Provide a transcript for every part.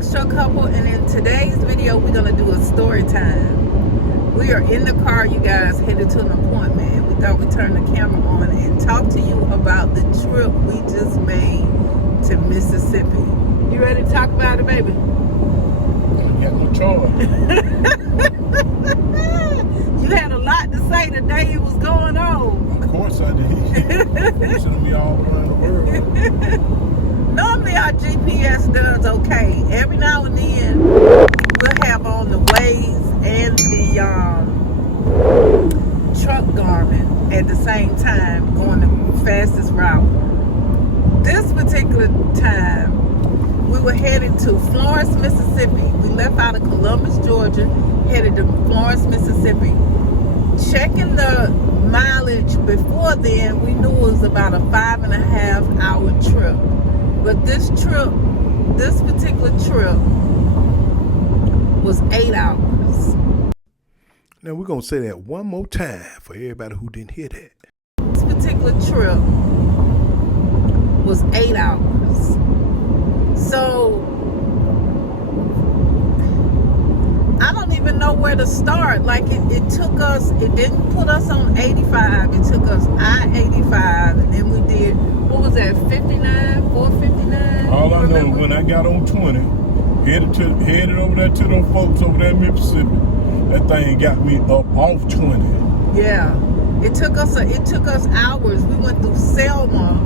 Boxtruckcouple, and in today's video we're going to do a story time. We are in the car, you guys, headed to an appointment, and we thought we'd turn the camera on and talk to you about the trip we just made to Mississippi. You ready to talk about it, baby? You got no choice. You had a lot to say the day it was going on. Of course I did. Shouldn't be all around the world. Normally our GPS does okay. Every now and then we'll have on the Waze and the truck Garmin at the same time going the fastest route. This particular time we were headed to Florence, Mississippi. We left out of Columbus, Georgia, headed to Florence, Mississippi. Checking the mileage before then, we knew it was about a 5.5 hour trip. But this particular trip was 8 hours. Now we're going to say that one more time for everybody who didn't hear that. This particular trip was 8 hours. So I don't even know where to start. Like it took us, it didn't put us on 85. It took us I-85, and then we did, what was that, 59, 459? All I know, when I got on 20, headed over there to them folks over there in Mississippi, that thing got me up off 20. Yeah, it took us hours. We went through Selma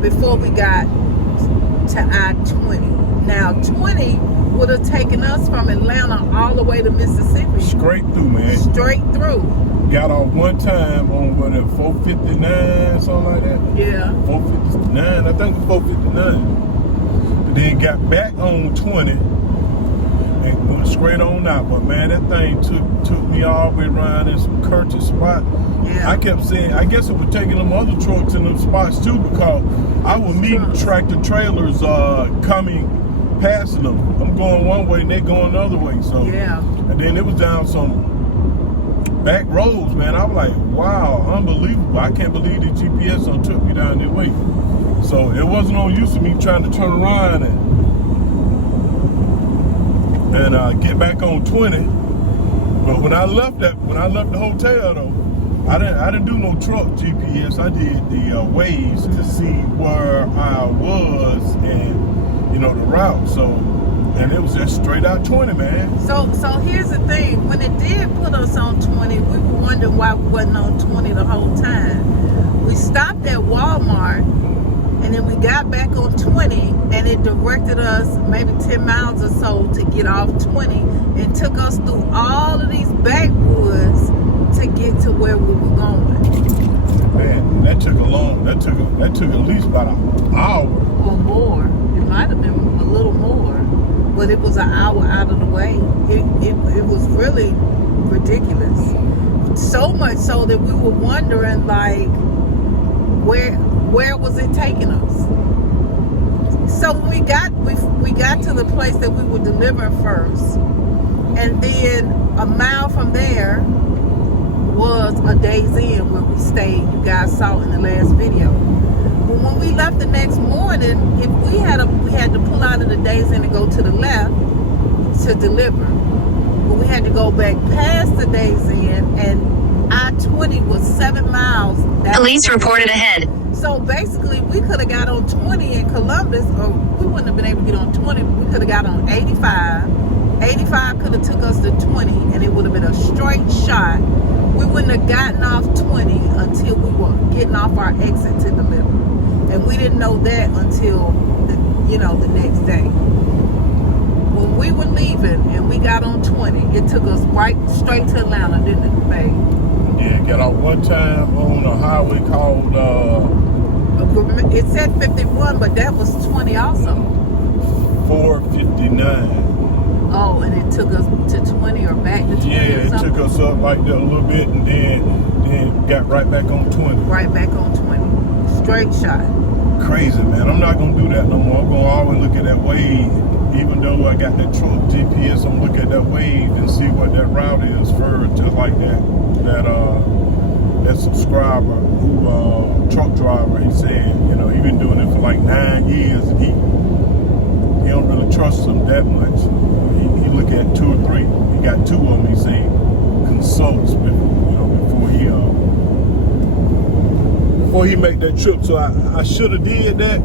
before we got to I-20. Now 20 would have taken us from Atlanta all the way to Mississippi. Straight through, man. Straight through. Got off one time on what, 459, something like that? Yeah. 459, I think it was 459. But then got back on 20 and went straight on out. But man, that thing took me all the way around this Curtis spot. Yeah. I kept saying, I guess it was taking them other trucks in them spots too, because I was meeting tractor trailers coming passing them. I'm going one way and they going the other way. So yeah. And then it was down some back roads, man. I was like, wow, unbelievable. I can't believe the GPS done took me down that way. So it wasn't no use of me trying to turn around and get back on 20. But when I left the hotel though, I didn't do no truck GPS. I did the Waze to see where I was and the route. So, and it was just straight out 20, man. So here's the thing. When it did put us on 20, we were wondering why we wasn't on 20 the whole time. We stopped at Walmart, and then we got back on 20, and it directed us maybe 10 miles or so to get off 20, and took us through all of these backwoods to get to where we were going. Man, that took at least about an hour. Or more. It might have been a little more, but it was an hour out of the way. It was really ridiculous. So much so that we were wondering, like, where was it taking us? So when we got to the place that we were delivering first, and then a mile from there was a Days Inn where we stayed. You guys saw in the last video. But when we left the next morning, if we had to pull out of the Days Inn and go to the left to deliver. But we had to go back past the Days Inn, and I-20 was 7 miles. Police reported ahead. So basically, we could have got on 20 in Columbus, or we wouldn't have been able to get on 20. We could have got on 85. 85 could have took us to 20, and it would have been a straight shot. We wouldn't have gotten off 20 until we were getting off our exit to deliver. And we didn't know that until the next day. When we were leaving and we got on 20, it took us right straight to Atlanta, didn't it, babe? Yeah, got off one time on a highway called it said 51, but that was 20 also. 459. Oh, and it took us to 20 or back to 20. Yeah, it took us up like that a little bit, and then got right back on 20. Right back on 20. Straight shot. Crazy, man. I'm not gonna do that no more. I'm gonna always look at that wave. Even though I got that truck GPS, I'm looking at that wave and see what that route is for, just like that subscriber who truck driver. He said, he been doing it for like 9 years, and he don't really trust them that much. He look at 2 or 3. He got 2 of them. He say consults before he make that trip. So I should have did that,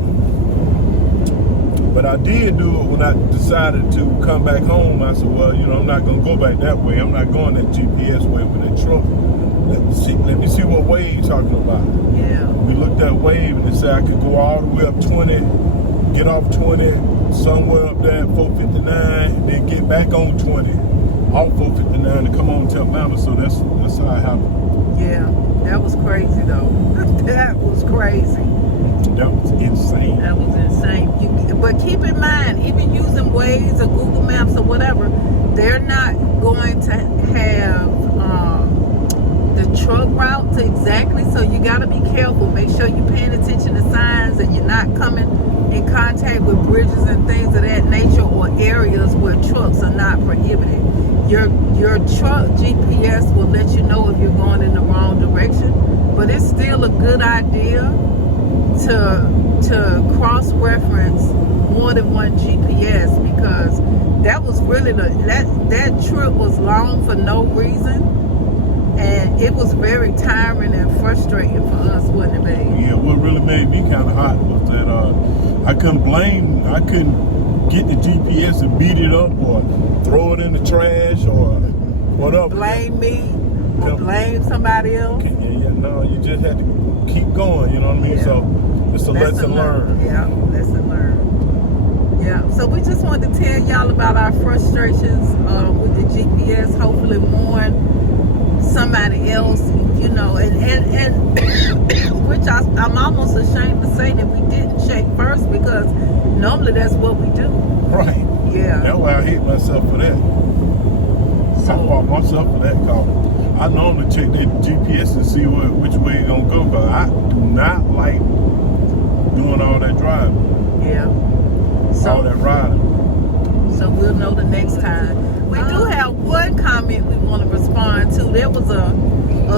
but I did do it when I decided to come back home. I said, well, I'm not gonna go back that way. I'm not going that GPS way with that truck. Let me see what Wade's talking about. Yeah. We looked at Wave and they said I could go all the way up 20, get off 20, somewhere up there at 459, then get back on 20, off 459 to come on to Atlanta. So that's how it happened. Yeah, that was crazy though. That was crazy. That was insane. That was insane. But keep in mind, even using Waze or Google Maps or whatever, they're not going to have the truck routes exactly. So you got to be careful. Make sure you're paying attention to signs and you're not coming in contact with bridges and things of that nature or areas where trucks are not prohibited. Your truck GPS will let you know if you're going in the wrong direction, but it's still a good idea to cross-reference more than one GPS, because that was really that trip was long for no reason, and it was very tiring and frustrating for us, wasn't it, babe? Yeah, what really made me kind of hot was that I couldn't get the GPS and beat it up or throw it in the trash or whatever. Blame me or blame somebody else. No, you just had to keep going, you know what I mean? Yeah. So it's a lesson learned. Yeah, lesson learned. Yeah, so we just wanted to tell y'all about our frustrations with the GPS, hopefully warn somebody else, and which I'm almost ashamed to say that we didn't check first, because normally that's what we do. Right. Yeah. That's why I hate myself for that. I fought myself for that, cause I normally check that GPS and see which way it's gonna go, because I do not like doing all that driving. Yeah. All that riding. So we'll know the next time. We do have one comment we want to respond to. There was a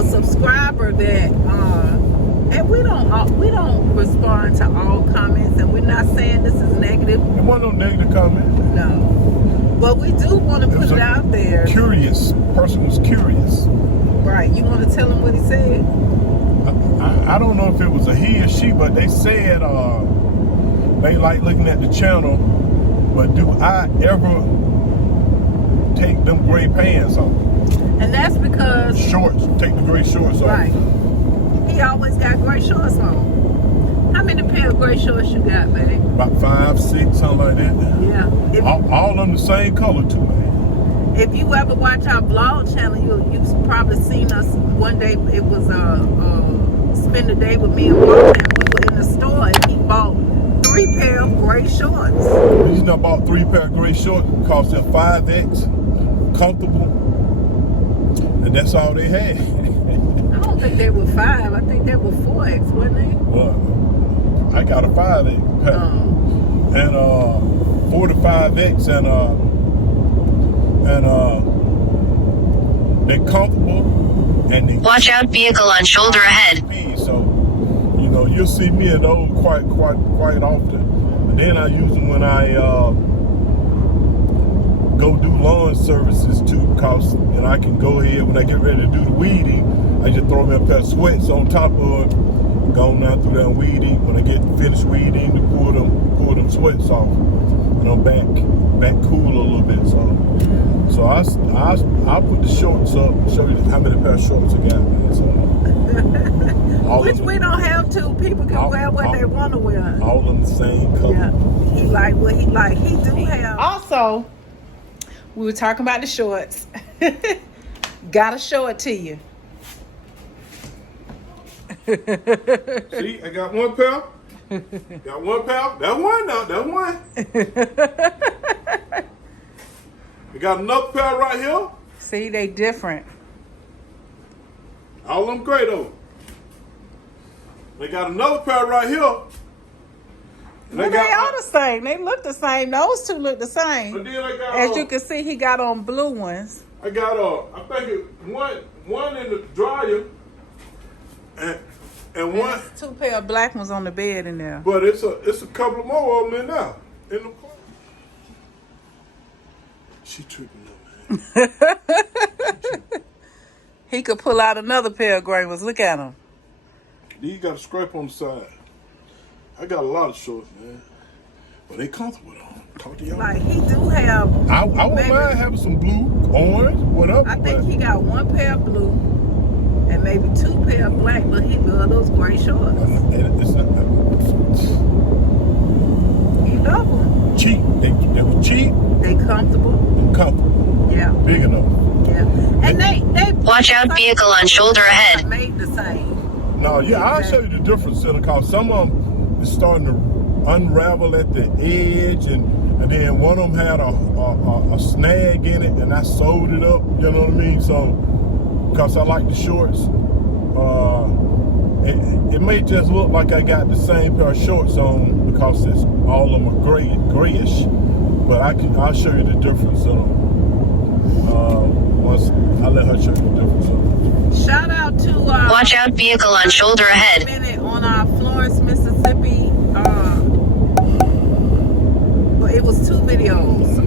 subscriber that and we don't respond to all comments, and we're not saying this is negative. There wasn't no negative comment. No. But we do want to put it out there. Curious. Person was curious. Right. You want to tell him what he said? I don't know if it was a he or she, but they said they like looking at the channel, but do I ever take them gray pants off? And that's because shorts, take the gray shorts off. Right. He always got gray shorts on. How many pair of gray shorts you got, babe? About 5, 6, something like that. Yeah. All of them the same color too, man. If you ever watch our vlog channel, you've probably seen us one day. It was spend the day with me and Walter, and we were in the store, and he bought 3 pair of gray shorts. He's not bought 3 pair of gray shorts, cost them 5X, comfortable, and that's all they had. I don't think they were 5. I think they were 4X, weren't they? Well, I got a 5X pair, and 4 to 5X, and they're comfortable, and they watch out, vehicle on shoulder ahead. So, you'll see me in those quite often. And then I use them when I go do lawn services too, because I can go ahead when I get ready to do the weeding. I just throw me a pair of sweats on top of it, go down through that weeding. When I get finished weeding, to pull them sweats off, and I'm back cool a little bit. So I put the shorts up, show you how many pair of shorts I got, man. So, which we don't have to. People can wear what they want to wear. All in the same color. Yeah. He like what he like. He do have. Also, we were talking about the shorts. Gotta show it to you. See, I got 1 pair. Got 1 pair. That's one now. That's one. We got another pair right here. See, they different. All of them gray though. They got another pair right here. Well, they are the same. They look the same. Those two look the same. But then I got, as you can see, he got on blue ones. I got I think one in the dryer, and one. 2 pair of black ones on the bed in there. But it's a couple more of them in there. In the corner. She tripping though, man. He could pull out another pair of gray ones. Look at him. These got a scrape on the side. I got a lot of shorts, man. But they comfortable though. Talk to y'all. Like, he do have... I wouldn't mind having some blue, orange, whatever. I think he got one pair of blue and maybe 2 pair of black, but he love those gray shorts. It's not, He love them. cheap. They were cheap They comfortable. and comfortable. Yeah. Big enough. Yeah. And they Watch out, vehicle on shoulder ahead. made the same. No, yeah, I'll show you the difference in the car. Some of them is starting to unravel at the edge, and then one of them had a snag in it, and I sewed it up. You know what I mean? So, because I like the shorts, it may just look like I got the same pair of shorts on because it's all of them are grayish. But I'll show you the difference once I let her show you the difference. Shout out to Watch out, vehicle on shoulder ahead. minute on our Florence, Mississippi. It was 2 videos.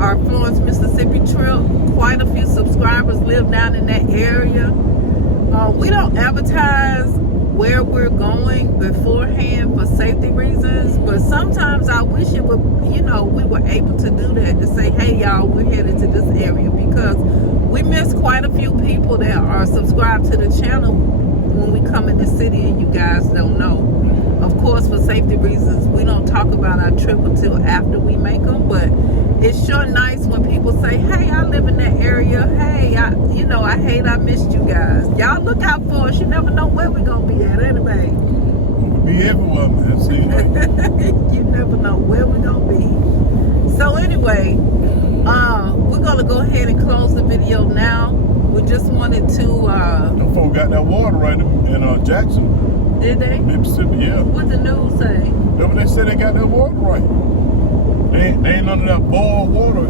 Our Florence, Mississippi trip. Quite a few subscribers live down in that area. We don't advertise where we're going beforehand for safety reasons, but sometimes I wish it would, we were able to do that, to say, hey y'all, we're headed to this area, because we miss quite a few people that are subscribed to the channel when we come in the city and you guys don't know. Of course, for safety reasons, we don't talk about our trip until after we make them, but it's sure nice when people say, hey, I live in that area. Hey, I hate I missed you guys. Y'all look out for us. You never know where we're going to be at anyway. We'll be everywhere, man. See, You never know where we're going to be. So anyway, we're going to go ahead and close the video now. We just wanted to... them folks got that water right in Jackson. Did they? Mississippi, yeah. What the news say? Remember they said they got that water right. They ain't none of that boiled water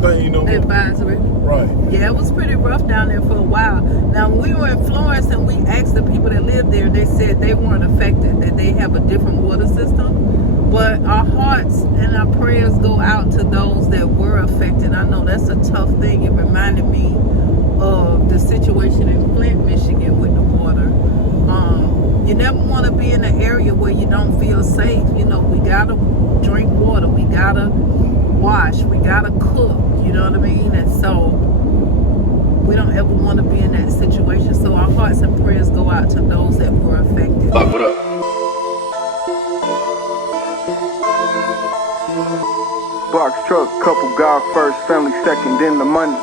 thing no more. Advisory. Right. Yeah, it was pretty rough down there for a while. Now, when we were in Florence and we asked the people that lived there, they said they weren't affected, that they have a different water system. But our hearts and our prayers go out to those that were affected. I know that's a tough thing. It reminded me of the situation in Flint, Michigan with the water. You never want to be in an area where you don't feel safe. We gotta drink water, we gotta wash, we gotta cook, you know what I mean? And so we don't ever want to be in that situation. So our hearts and prayers go out to those that were affected. What up? Boxtruck, couple, God first, family second, then the money.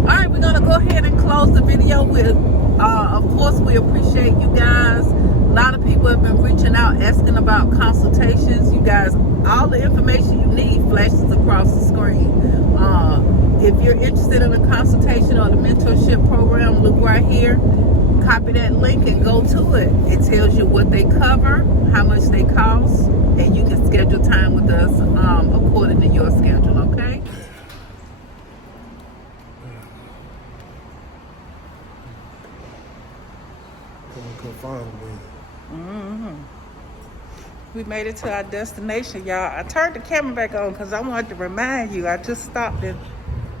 Alright, we're gonna go ahead and close the video with of course we appreciate you guys. A lot of people have been reaching out asking about consultations. You guys, all the information you need flashes across the screen. If you're interested in a consultation or the mentorship program, look right here, copy that link and go to it. It tells you what they cover, how much they cost, and you can schedule time with us according to your schedule, okay? Come find me. We made it to our destination, y'all. I turned the camera back on because I wanted to remind you. I just stopped and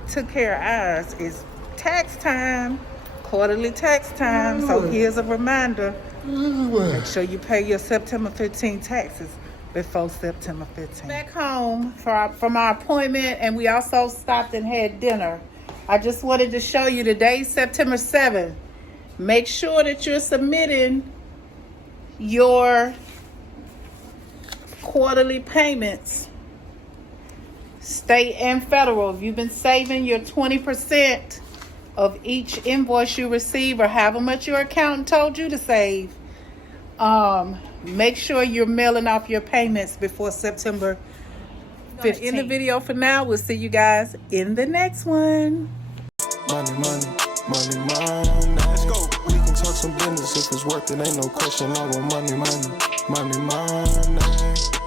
took care of ours. It's tax time, quarterly tax time. So here's a reminder. Make sure you pay your September 15 taxes before September 15. Back home from our appointment, and we also stopped and had dinner. I just wanted to show you today's September 7th. Make sure that you're submitting your quarterly payments, state and federal. If you've been saving your 20% of each invoice you receive, or however much your accountant told you to save, make sure you're mailing off your payments before September 15th. In the video for now. We'll see you guys in the next one. Money, money, money, money. Let's go. We can talk some business if it's worth it. Ain't no question. I want money, money, money, money.